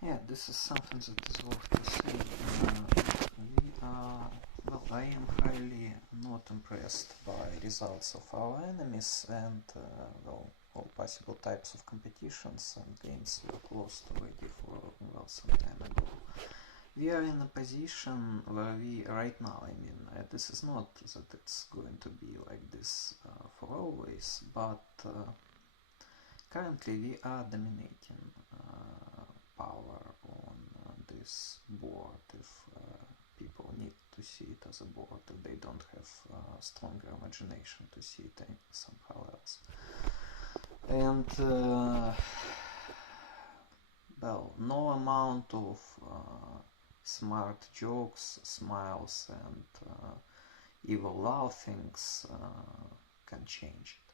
Yeah, this is something that is worth to say. Well, I am highly not impressed by results of our enemies and, well, all possible types of competitions and games were closed already for, well, some time ago. We are in a position where we, right now, I mean, this is not that it's going to be like this for always, but currently we are dominating power on this board if people need to see it as a board, if they don't have stronger imagination to see it somehow else. And well, no amount of smart jokes, smiles, and evil laughings can change it.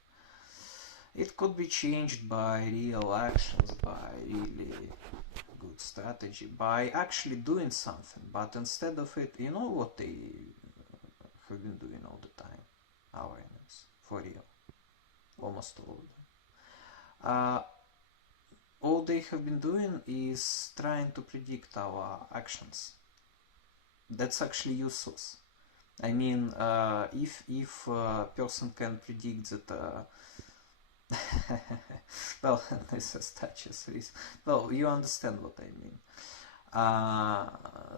It could be changed by real actions, by really good strategy, by actually doing something. But instead of it, you know what they have been doing all the time? Our enemies, for real, almost all of them. All they have been doing is trying to predict our actions. That's actually useless. I mean, if a person can predict that, well, this is touches this. Well, you understand what I mean.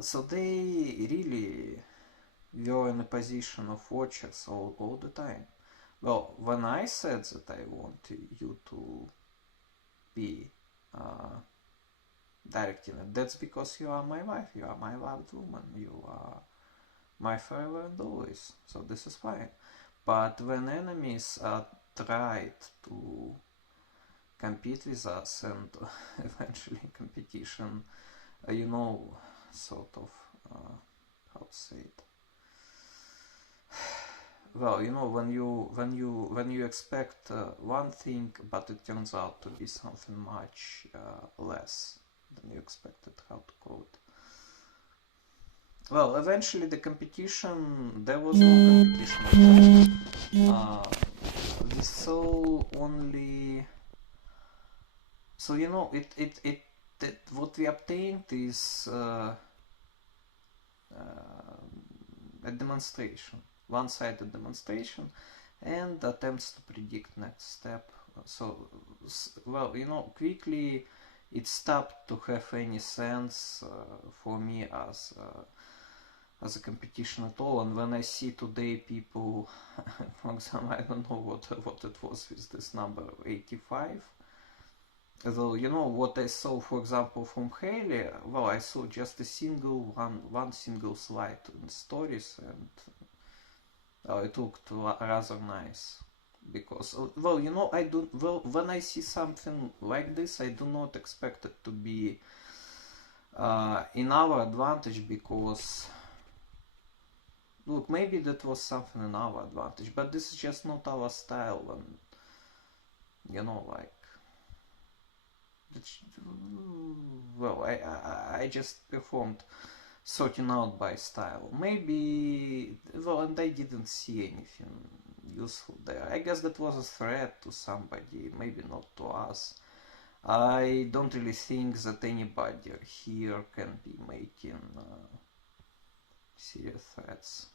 So they really were in a position of watchers all the time. Well, when I said that I want you to be directing it, that's because you are my wife, you are my loved woman, you are my forever and always. So this is fine. But when enemies tried to compete with us and eventually competition, you know, sort of, how to say it, well, you know, when you expect one thing but it turns out to be something much less than you expected, how to call it. Well, eventually the competition, there was no competition at all. We saw only, so you know, what we obtained is a demonstration, one-sided demonstration, and attempts to predict next step. So, well, you know, quickly it stopped to have any sense for me as a competition at all. And when I see today people, for example, I don't know what it was with this number 85. Though, you know, what I saw, for example, from Haley, well, I saw just a one single slide in stories, and it looked rather nice. Because, well, you know, when I see something like this, I do not expect it to be in our advantage, because, look, maybe that was something in our advantage, but this is just not our style, and, you know, like, well, I just performed sorting out by style. Maybe, well, and I didn't see anything useful there. I guess that was a threat to somebody, maybe not to us. I don't really think that anybody here can be making serious threats,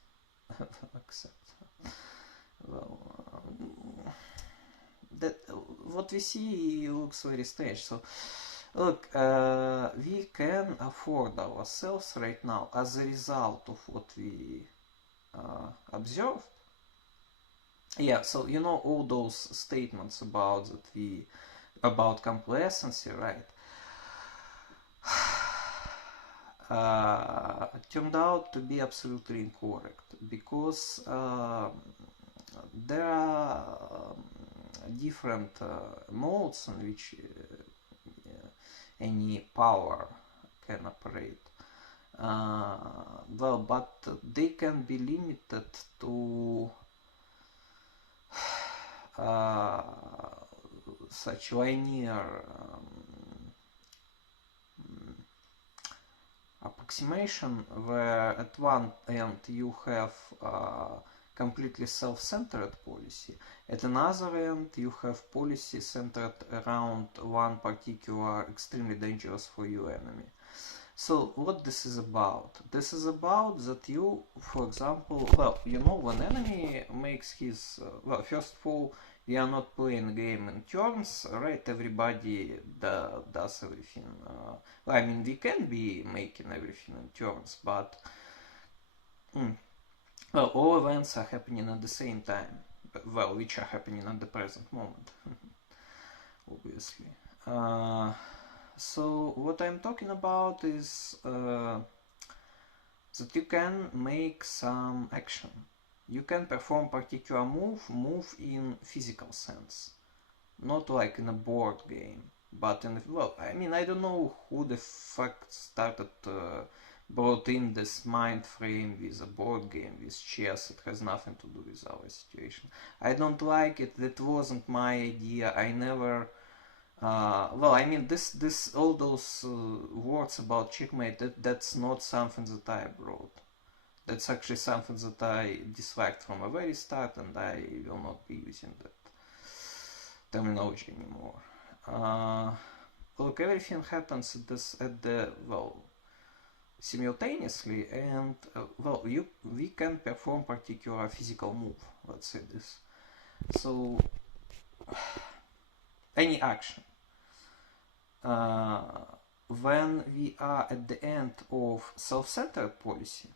except, well, that what we see looks very strange. So, look, we can afford ourselves right now as a result of what we observed. Yeah, so you know all those statements about complacency, right? Turned out to be absolutely incorrect, because there are different modes in which any power can operate. Well, but they can be limited to such linear approximation, where at one end you have completely self-centered policy. At another end, you have policy centered around one particular extremely dangerous for you enemy. So what this is about? This is about that you, for example, well, you know, when enemy makes his, well, first of all, we are not playing a game in turns, right? Everybody does everything. I mean, we can be making everything in turns, but well, all events are happening at the same time. Well, which are happening at the present moment, obviously. So what I'm talking about is that you can make some action. You can perform particular move in physical sense, not like in a board game, but in, well, I mean, I don't know who the fuck started brought in this mind frame with a board game, with chess. It has nothing to do with our situation. I don't like it. That wasn't my idea. I never. Well, I mean, all those words about checkmate. That's not something that I brought. That's actually something that I disliked from the very start, and I will not be using that terminology anymore. Look, everything happens at the well simultaneously, and well, we can perform particular physical move. Let's say this. So any action. When we are at the end of self-centered policy,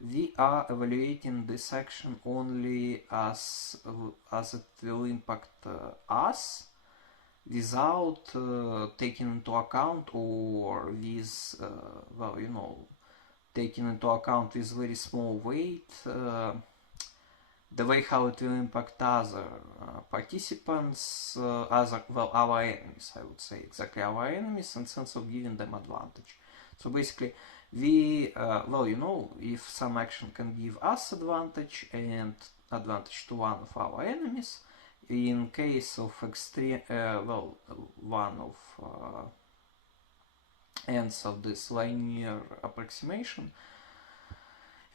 we are evaluating this action only as it will impact us, without taking into account, or with well, you know, taking into account with very small weight the way how it will impact other participants, well, our enemies, I would say, exactly our enemies, in sense of giving them advantage. So basically, we, well, you know, if some action can give us advantage and advantage to one of our enemies, in case of extreme, well, one of ends of this linear approximation,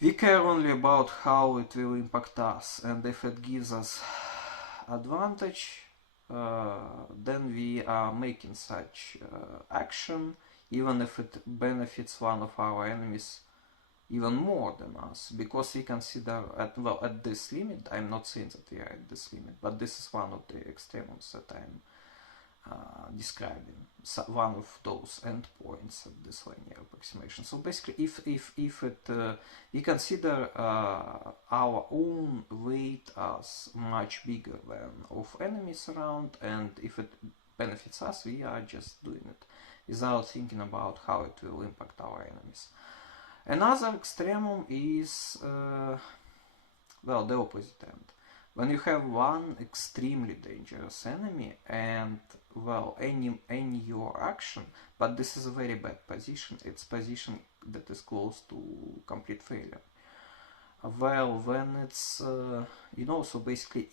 we care only about how it will impact us, and if it gives us advantage, then we are making such action, even if it benefits one of our enemies even more than us, because we consider at this limit. I'm not saying that we are at this limit, but this is one of the extremes that I'm describing, so one of those endpoints of this linear approximation. So basically, if it we consider our own weight as much bigger than of enemies around, and if it benefits us, we are just doing it without thinking about how it will impact our enemies. Another extremum is well, the opposite end. When you have one extremely dangerous enemy, and well, any your action, but this is a very bad position. It's position that is close to complete failure. Well, when it's you know, so basically,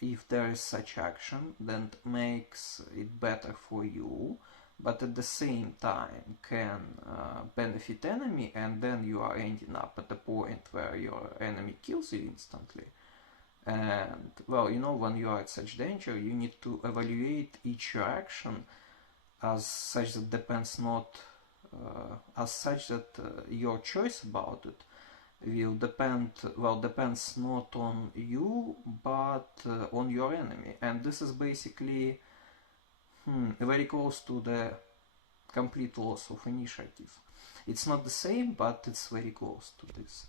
if there is such action, then it makes it better for you, but at the same time can benefit enemy, and then you are ending up at the point where your enemy kills you instantly. And well, you know, when you are at such danger, you need to evaluate each your action as such that depends not as such that your choice about it will depends not on you, but on your enemy. And this is basically very close to the complete loss of initiative. It's not the same, but it's very close to this.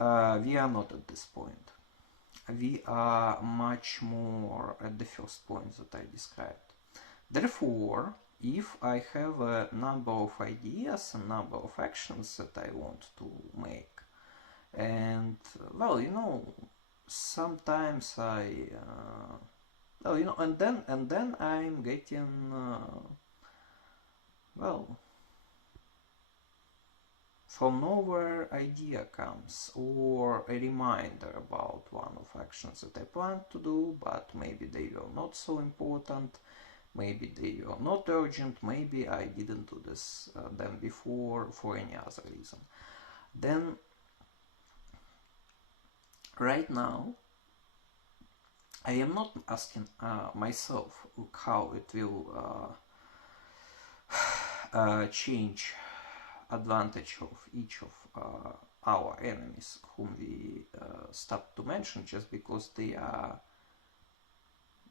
We are not at this point. We are much more at the first point that I described. Therefore, if I have a number of ideas, a number of actions that I want to make, and well, you know, sometimes well, you know, and then I'm getting well, from nowhere idea comes, or a reminder about one of actions that I planned to do, but maybe they were not so important, maybe they were not urgent, maybe I didn't do them before for any other reason. Then right now, I am not asking myself how it will change advantage of each of our enemies whom we stop to mention, just because they are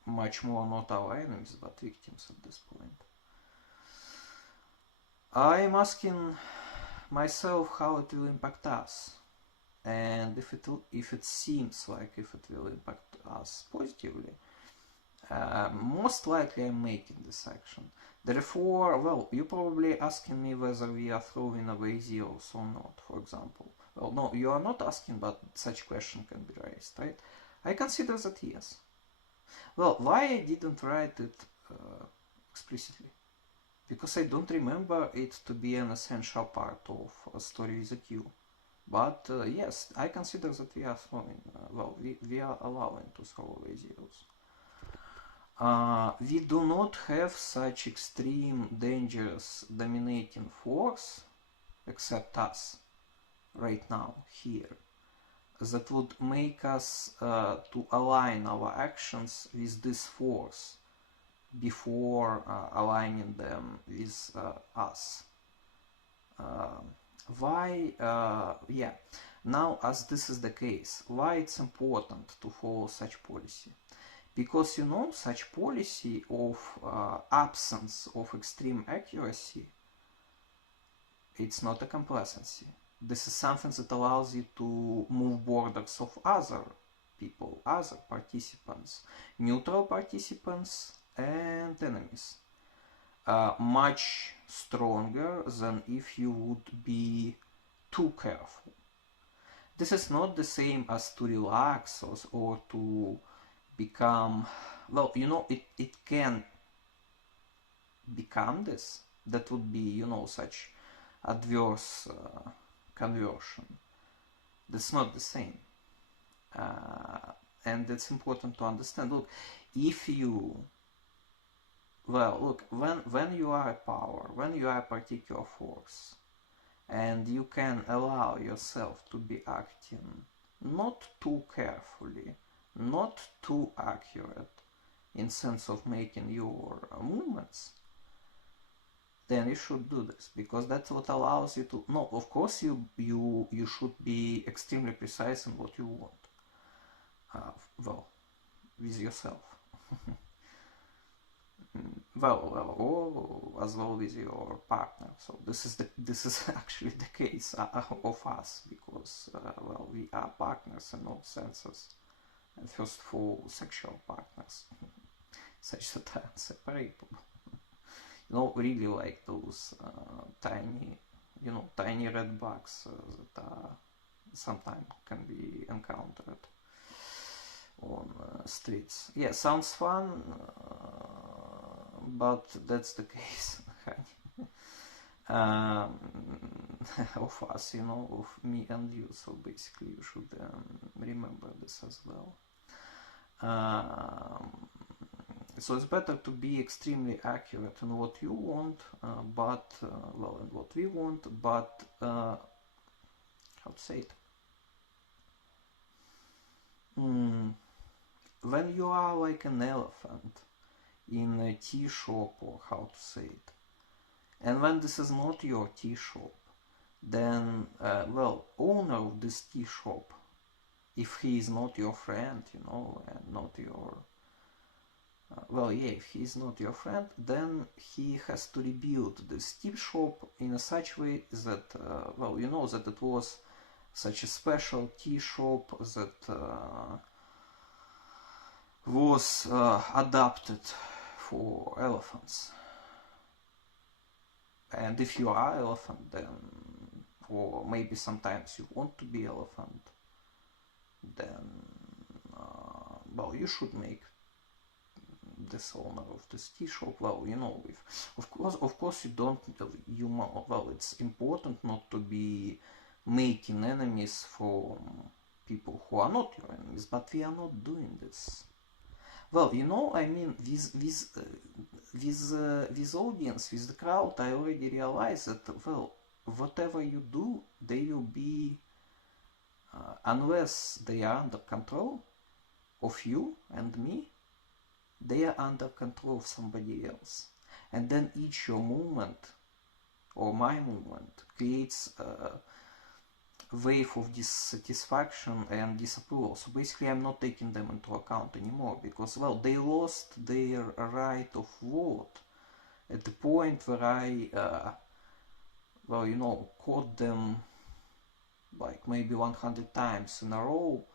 much more not our enemies but victims at this point. I'm asking myself how it will impact us, and if it seems like if it will impact us positively, most likely I'm making this action. Therefore, well, you're probably asking me whether we are throwing away zeros or not, for example. Well, no, you are not asking, but such question can be raised, right? I consider that yes. Well, why I didn't write it explicitly? Because I don't remember it to be an essential part of a story with a Q. But yes, I consider that we are throwing, we are allowing to throw away zeros. We do not have such extreme, dangerous, dominating force, except us, right now, here, that would make us to align our actions with this force before aligning them with us. Why? Yeah. Now, as this is the case, why it's important to follow such policy? Because, you know, such policy of absence of extreme accuracy, it's not a complacency. This is something that allows you to move borders of other people, other participants, neutral participants and enemies, much stronger than if you would be too careful. This is not the same as to relax or to become, well, you know, it can become this. That would be, you know, such adverse conversion. That's not the same. And it's important to understand. Look, if you, well, look, when you are a power, when you are a particular force, and you can allow yourself to be acting not too carefully, not too accurate in sense of making your movements, then you should do this, because that's what allows you to. No, of course you should be extremely precise in what you want. Well, with yourself. Or as well with your partner. So this is actually the case of us, because well, we are partners in all senses. And first of all, sexual partners, such that are inseparable. You know, really like those tiny, you know, tiny red bugs that sometimes can be encountered on streets. Yeah, sounds fun, but that's the case, of us, you know, of me and you. So basically, you should remember this as well. So it's better to be extremely accurate in what you want, but well, in what we want, but how to say it? When you are like an elephant in a tea shop, or how to say it, and when this is not your tea shop, then well, owner of this tea shop, if he is not your friend, you know, and not your well, yeah, if he is not your friend, then he has to rebuild this tea shop in a such way that, well, you know, that it was such a special tea shop that was adapted for elephants. And if you are elephant, then, or maybe sometimes you want to be elephant, then, well, you should make this owner of this tea shop, well, you know, if of course you don't, well, it's important not to be making enemies from people who are not your enemies, but we are not doing this. Well, you know, I mean, with audience, with the crowd, I already realized that, well, whatever you do, they will be unless they are under control of you and me, they are under control of somebody else. And then each your movement or my movement creates a wave of dissatisfaction and disapproval. So basically I'm not taking them into account anymore, because, well, they lost their right of vote at the point where I, well, you know, caught them like maybe 100 times in a row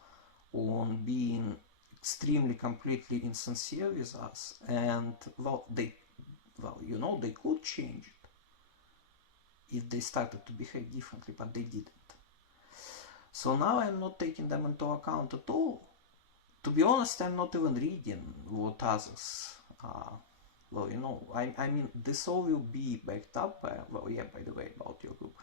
on being extremely, completely insincere with us. And, well, you know, they could change it if they started to behave differently, but they didn't. So now I'm not taking them into account at all. To be honest, I'm not even reading what others well, you know, I mean, this all will be backed up by, well, yeah, by the way, about your group,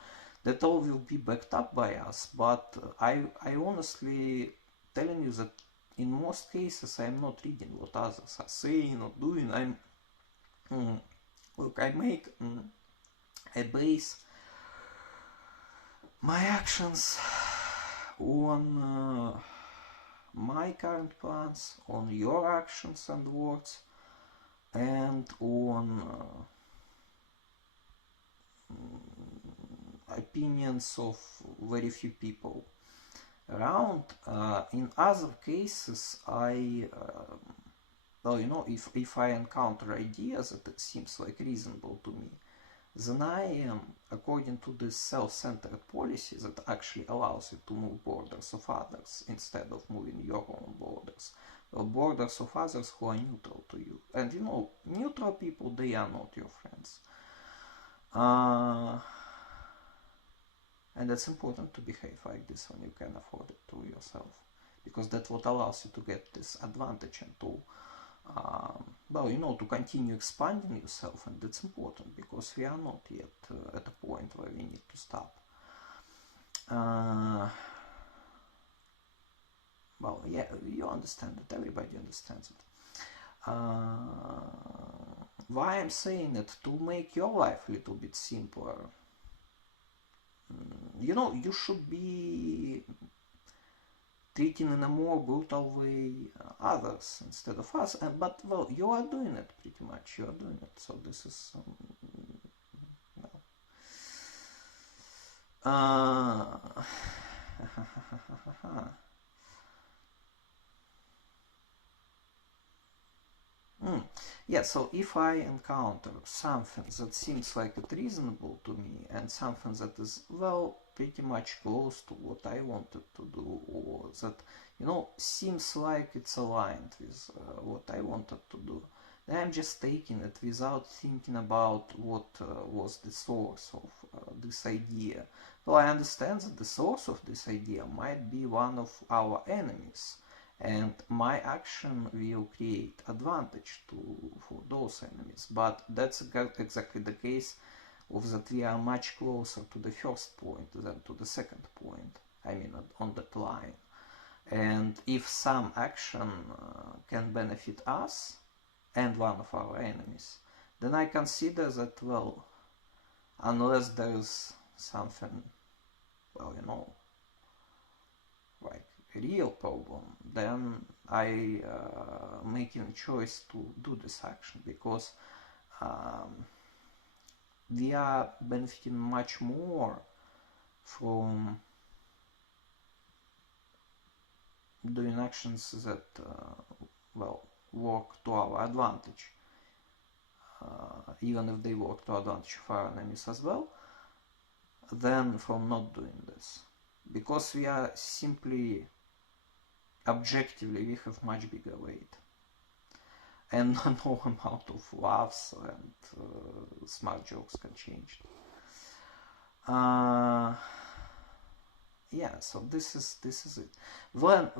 that all will be backed up by us, but I honestly telling you that in most cases I'm not reading what others are saying or doing. Look, I base my actions on my current plans, on your actions and words, and on opinions of very few people around. In other cases, well, you know, if I encounter ideas that it seems like reasonable to me, then I am, according to this self-centered policy that actually allows you to move borders of others instead of moving your own borders, well, borders of others who are neutral to you. And you know, neutral people, they are not your friends. And it's important to behave like this when you can afford it to yourself, because that's what allows you to get this advantage and to well, you know, to continue expanding yourself. And it's important because we are not yet at a point where we need to stop. Well, yeah, you understand it, everybody understands it. Why I'm saying it? To make your life a little bit simpler. You know, you should be treating in a more brutal way others instead of us, but, well, you are doing it pretty much, you are doing it, so this is yeah, so if I encounter something that seems like it reasonable to me, and something that is, well, pretty much close to what I wanted to do, or that, you know, seems like it's aligned with what I wanted to do, then I'm just taking it without thinking about what was the source of this idea. Well, I understand that the source of this idea might be one of our enemies, and my action will create advantage for those enemies. But that's exactly the case of that we are much closer to the first point than to the second point, I mean, on that line. And if some action can benefit us and one of our enemies, then I consider that, well, unless there is something, well, you know, like real problem, then I making a choice to do this action, because we are benefiting much more from doing actions that well, work to our advantage, even if they work to advantage of our enemies as well, than from not doing this, because we are simply, objectively, we have much bigger weight, and no amount of laughs and smart jokes can change it. Yeah, so this is it. Well,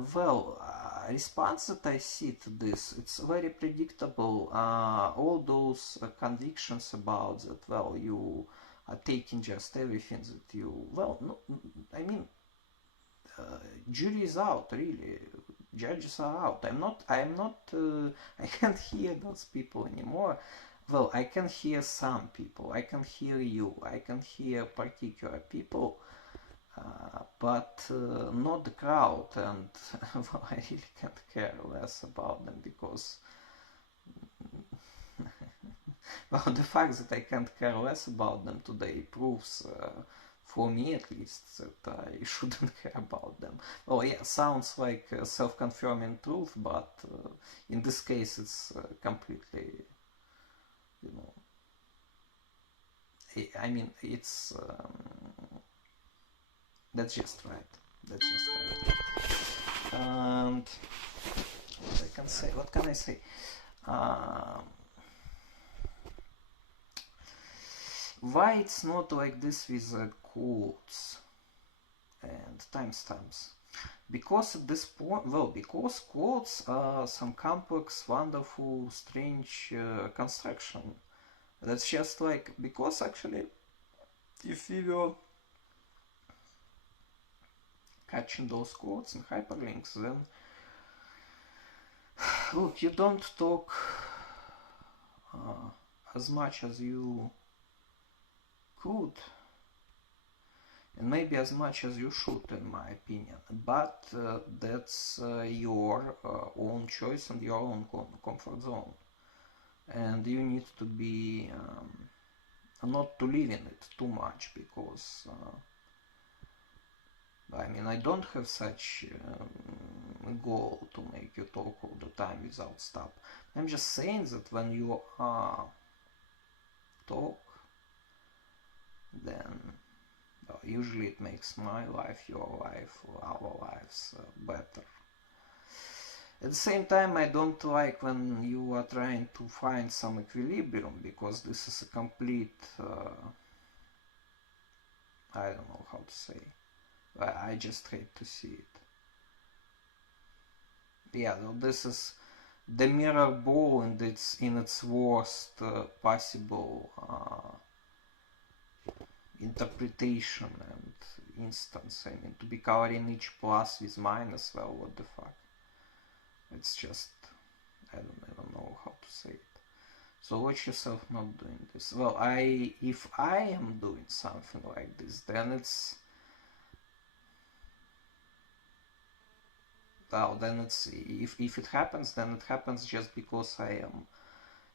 response that I see to this, it's very predictable. All those convictions about that, well, you are taking just everything that you, well, no, I mean, jury is out, really. Judges are out. I can't hear those people anymore. Well, I can hear some people. I can hear you. I can hear particular people but not the crowd, and well, I really can't care less about them because well, the fact that I can't care less about them today proves, for me at least, that I shouldn't care about them. Well, yeah, sounds like a self-confirming truth, but in this case it's completely, you know, I mean, it's that's just right. That's just right. And what I can say? What can I say? Why it's not like this with quotes and timestamps? Because at this point, well, because quotes are some complex, wonderful, strange construction. That's just like, because actually, if we were catching those quotes and hyperlinks, then look, you don't talk as much as you could, and maybe as much as you should, in my opinion. But that's your own choice and your own comfort zone, and you need to be not to live in it too much, because I mean, I don't have such goal to make you talk all the time without stop. I'm just saying that when you talk, then usually it makes my life, your life, our lives better. At the same time, I don't like when you are trying to find some equilibrium, because this is a complete, I don't know how to say, I just hate to see it. Yeah, this is the mirror ball in its worst possible interpretation and instance. I mean, to be covering each plus with minus, well, what the fuck? It's just, I don't even know how to say it. So watch yourself not doing this. Well, if I am doing something like this, then it's, well, then it's, if it happens, then it happens just because I am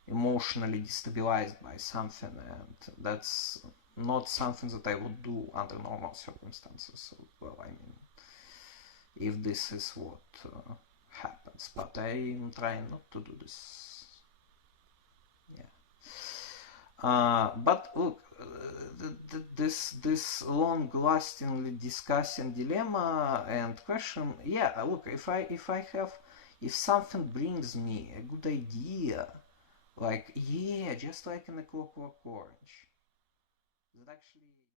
emotionally destabilized by something, and that's not something that I would do under normal circumstances. So, well, I mean, if this is what happens, but I'm trying not to do this. Yeah. But look, this long-lastingly discussing dilemma and question. Yeah, look, if something brings me a good idea, like, yeah, just like in A Clockwork Orange, that actually